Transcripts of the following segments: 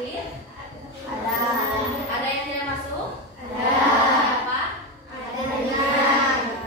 Adil? Ada. Ada yang tidak masuk? Ada. Kenapa? Adanya.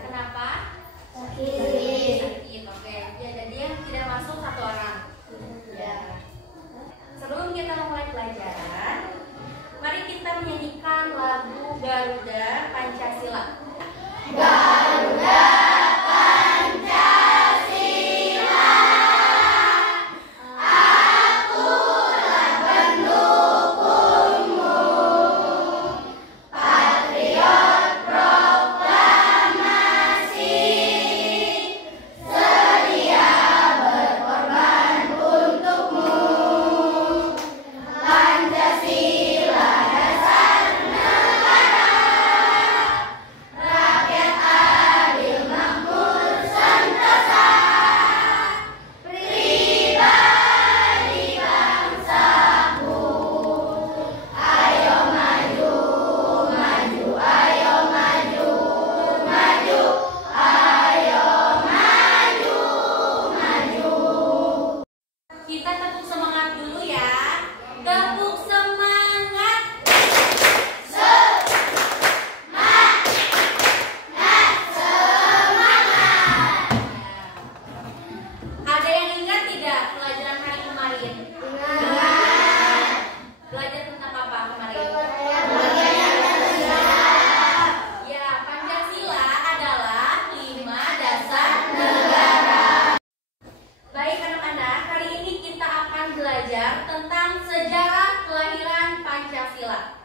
Kenapa? Sakit. Sakit. Oke. Ya, jadi yang tidak masuk satu orang. Ya. Sebelum kita memulai pelajaran, mari kita menyanyikan lagu Garuda Pancasila. Garuda Pancasila, akulah pendukungmu, patriot proklamasi, sedia berkorban untukmu. Pancasila dasar negara, rakyat adil makmur sentosa, pribadi bangsaku. Ayo maju, maju, ayo maju, maju, ayo maju, maju. Kita tepuk semangat dulu ya. Tepuk semangat. Semangat. Ada yang ingat tidak pelajaran hari kemarin? Ingat. Belajar tentang apa kemarin? Ya, Pancasila adalah 5 dasar negara. Baik anak-anak, hari ini kita akan belajar tentang sejarah kelahiran Pancasila.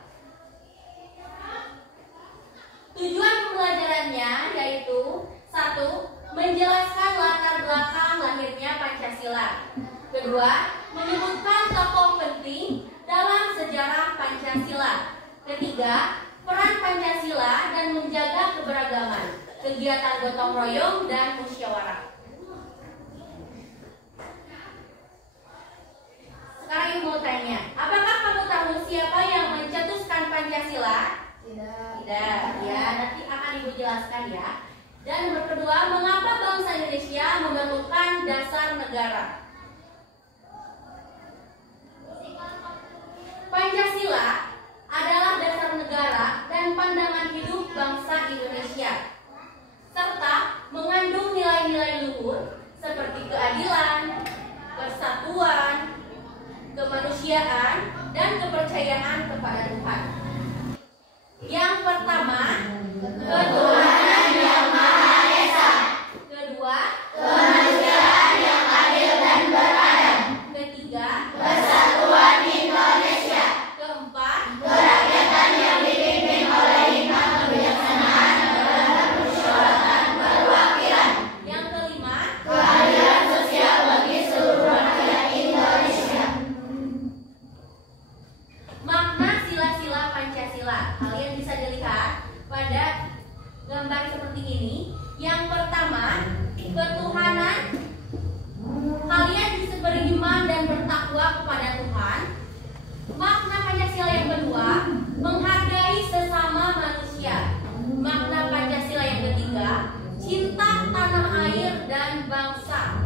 Tujuan pembelajarannya yaitu 1. Menjelaskan latar belakang lahirnya Pancasila. Kedua, menyebutkan tokoh penting dalam sejarah Pancasila. Ketiga, peran Pancasila dan menjaga keberagaman, kegiatan gotong royong dan musyawarah. Sekarang ibu mau tanya, apakah kamu tahu siapa yang mencetuskan Pancasila? Tidak, ya nanti akan ibu jelaskan ya. Dan nomor kedua, mengapa bangsa Indonesia memerlukan dasar negara? Pancasila adalah dasar negara dan pandangan hidup bangsa Indonesia, serta mengandung nilai-nilai luhur seperti keadilan, persatuan, kemanusiaan, dan kepercayaan kepada Tuhan. Yang pertama, ketuhanan yang Maha Esa. Kedua, kemanusiaan yang adil dan beradab. Ketiga, persatuan Indonesia. Keempat, kerakyatan yang dipimpin oleh hikmat kebijaksanaan dalam permusyawaratan perwakilan. Yang kelima, keadilan sosial bagi seluruh rakyat Indonesia. Makna sila-sila Pancasila kalian bisa dilihat pada gambar seperti ini. Yang pertama, ketuhanan. Kalian bisa beriman dan bertakwa kepada Tuhan. Makna Pancasila yang kedua, menghargai sesama manusia. Makna Pancasila yang ketiga, cinta tanah air dan bangsa.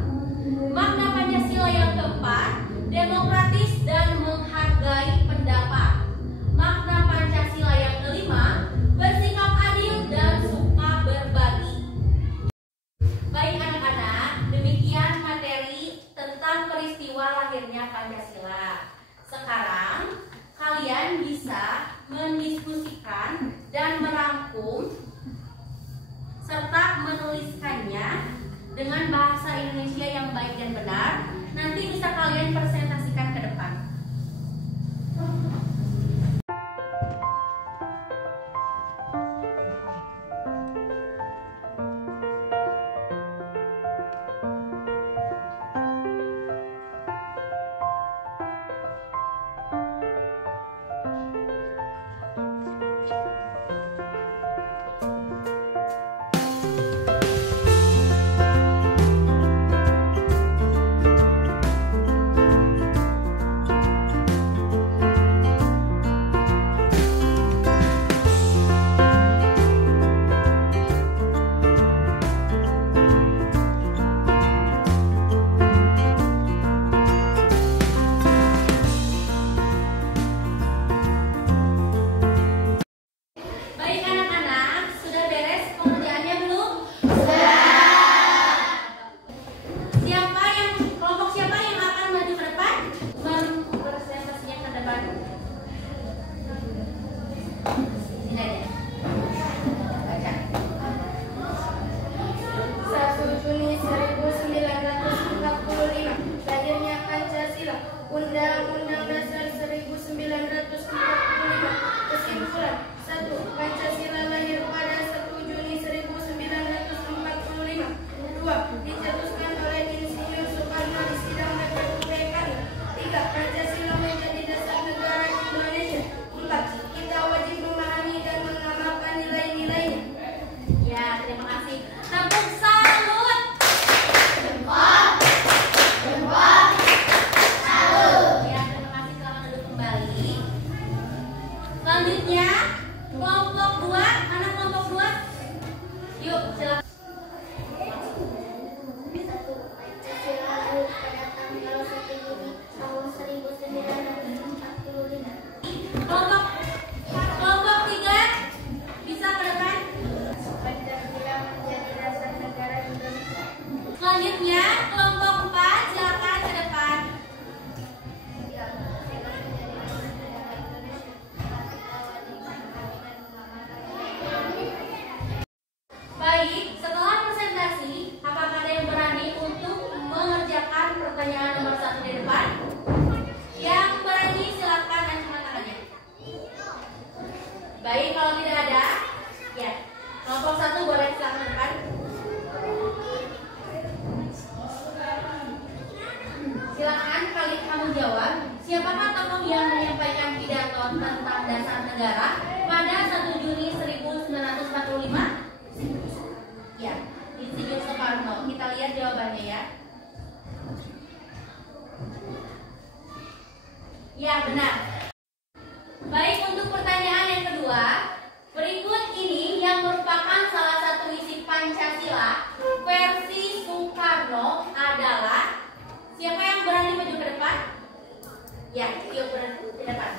Makna Pancasila yang keempat, demokratis dan menghargai pendapat. Makna Pancasila yang kelima, bersikap adil dan suka berbagi. Baik anak-anak, demikian materi tentang peristiwa lahirnya Pancasila. Sekarang kalian bisa mendiskusikan dan merangkum serta menuliskannya dengan bahasa Indonesia yang baik dan benar. Nanti bisa kalian presentasikan ke depan. lagi. Selanjutnya kelompok 2, mana kelompok 2? Yuk, silakan. Kelompok 3 bisa ke depan. Selanjutnya kelompok 4 silakan ke depan. Baik, setelah presentasi, apakah ada yang berani untuk mengerjakan pertanyaan nomor 1 di depan? Yang berani silakan angkat tangannya. Baik, kalau tidak ada, ya kelompok 1 boleh silakan ke depan. Silakan kali kamu jawab, siapakah tokoh yang menyampaikan pidato tentang dasar negara pada 1 Juni 1945? Ya, Insinyur Soekarno. Kita lihat jawabannya ya. Ya, benar. Baik, untuk pertanyaan yang kedua, berikut ini yang merupakan salah satu isi Pancasila versi Soekarno adalah, siapa yang berani maju ke depan? Ya, yuk berani ke depan.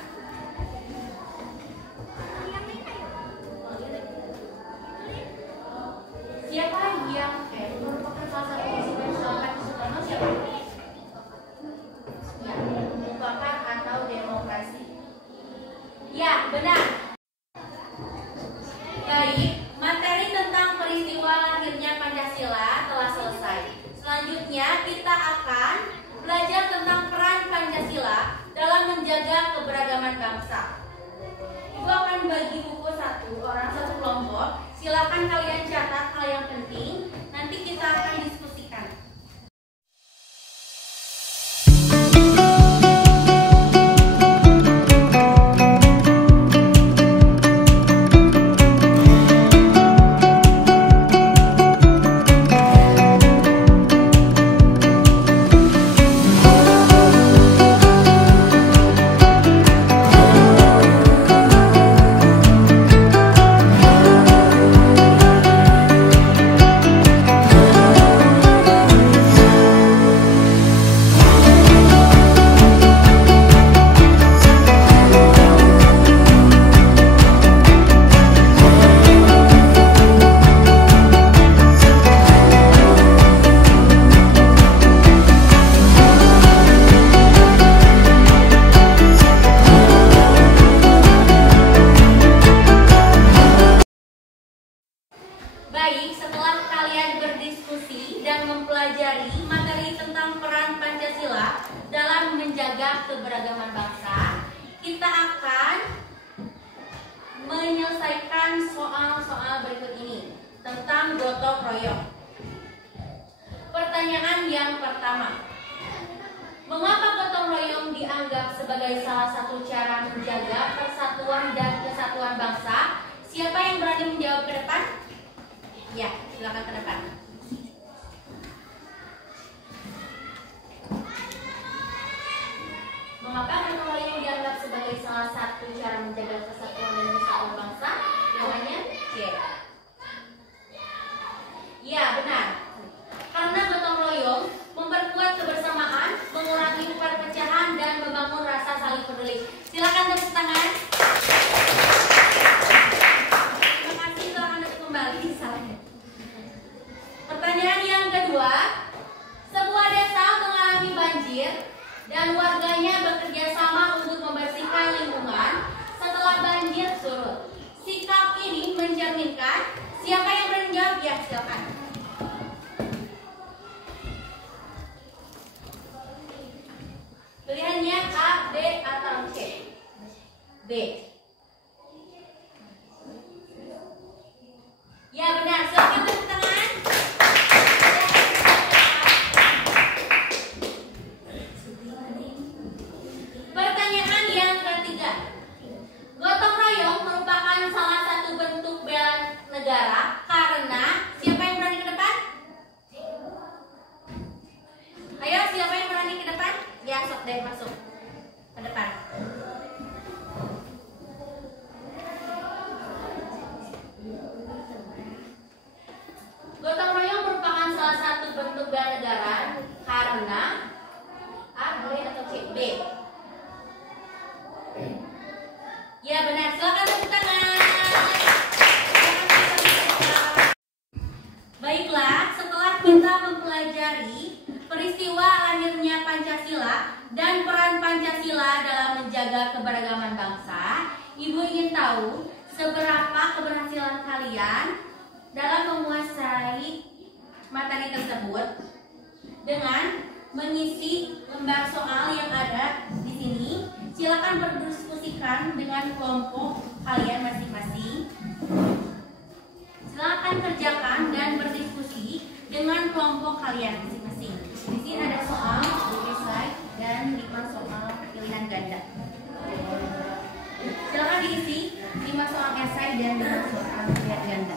Siapa yang merupakan salah satu isi Pancasila Soekarno? Siapa? Ya, mufakat atau demokrasi. Ya, benar. Baik, materi tentang peristiwa lahirnya Pancasila telah selesai. Selanjutnya kita akan belajar tentang peran Pancasila dalam menjaga keberagaman bangsa. Ibu akan bagi buku orang satu kelompok. Silakan kalian catat hal yang penting. Nanti kita akan diskusikan. Baik, setelah kalian berdiskusi dan mempelajari materi tentang peran Pancasila dalam menjaga keberagaman bangsa, kita akan menyelesaikan soal-soal berikut ini tentang gotong royong. Pertanyaan yang pertama, mengapa gotong royong dianggap sebagai salah satu cara menjaga persatuan dan kesatuan bangsa? Siapa yang berani menjawab ke depan? Ya, silakan ke depan. Mengapa gotong royong dianggap sebagai salah satu cara menjaga persatuan dan kesatuan bangsa? Jawabannya C. Ya, benar. Karena gotong royong memperkuat kebersamaan, mengurangi perpecahan, dan membangun rasa saling peduli. Silakan tepuk tangan. Terima kasih, silakan duduk kembali. Pertanyaan yang kedua, sebuah desa mengalami banjir dan warganya bekerja sama untuk membersihkan lingkungan setelah banjir surut. Sikap ini mencerminkan, siapa yang berani jawab? Ya, silakan. Pilihannya A, B, atau C? B. Ya, benar. Silakan tepuk tangan. Pertanyaan yang ketiga, gotong royong merupakan salah satu bentuk bela negara karena, siapa yang berani ke depan? Ayo, siapa yang berani ke depan? Ya, sok deh masuk ke depan. Ya benar, silakan tepuk tangan. Baiklah, setelah kita mempelajari peristiwa lahirnya Pancasila dan peran Pancasila dalam menjaga keberagaman bangsa, Ibu ingin tahu seberapa keberhasilan kalian dalam menguasai materi tersebut dengan mengisi lembar soal yang ada di sini. Silakan berdiskusikan dengan kelompok kalian masing-masing. Silakan kerjakan dan berdiskusi dengan kelompok kalian masing-masing. Di sini ada soal esai dan 5 soal pilihan ganda. Silakan diisi 5 soal esai dan 5 soal pilihan ganda.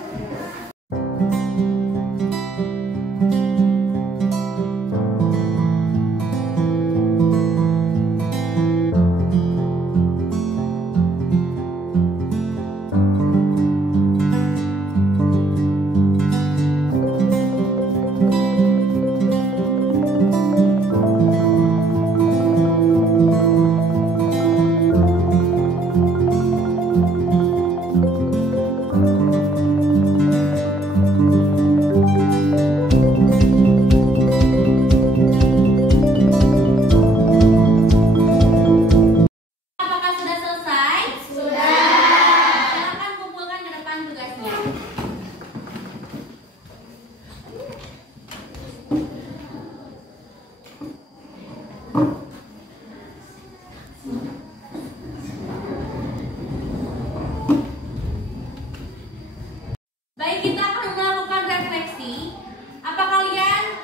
Baik, kita akan melakukan refleksi. Apa kalian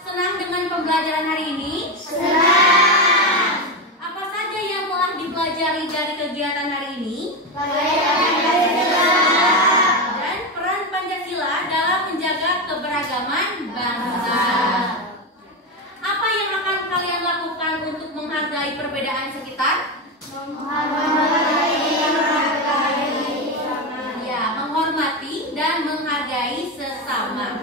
senang dengan pembelajaran hari ini? Senang. Apa saja yang telah dipelajari dari kegiatan hari ini? Dan peran Pancasila dalam menjaga keberagaman bangsa. Apa yang akan kalian lakukan untuk menghargai perbedaan sekitar? Menghormati dan menghargai sesama.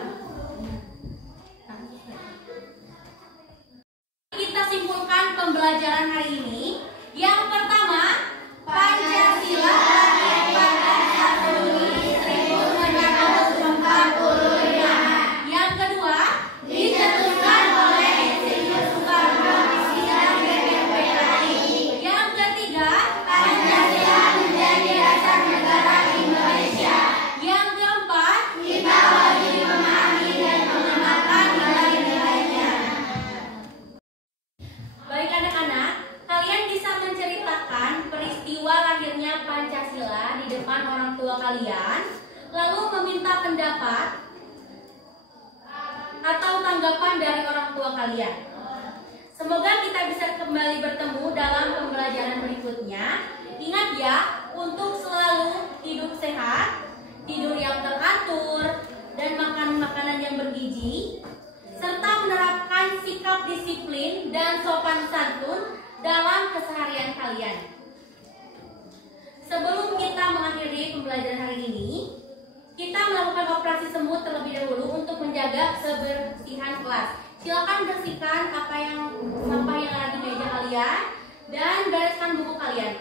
Kita simpulkan pembelajaran hari ini. Yang pertama, Pancasila lahir pada 1 Juli 1945. Yang kedua, dicetuskan oleh Insinyur Soekarno dan PPRI. Yang ketiga, Pancasila menjadi dasar negara Indonesia. Yang keempat, kita wajib memahami dan mengamalkan nilai-nilainya. Baik anak-anak, kalian bisa menceritakan peristiwa lahirnya Pancasila di depan orang tua kalian, lalu meminta pendapat atau tanggapan dari orang tua kalian. Semoga kita bisa kembali bertemu dalam pembelajaran berikutnya. Ingat ya, untuk selalu hidup sehat, tidur yang teratur, dan makan makanan yang bergizi, serta menerapkan sikap disiplin dan sopan santun dalam keseharian kalian. Sebelum kita mengakhiri pembelajaran hari ini, kita melakukan operasi semut terlebih dahulu untuk menjaga kebersihan kelas. Silakan bersihkan sampah yang ada di meja kalian dan bereskan buku kalian.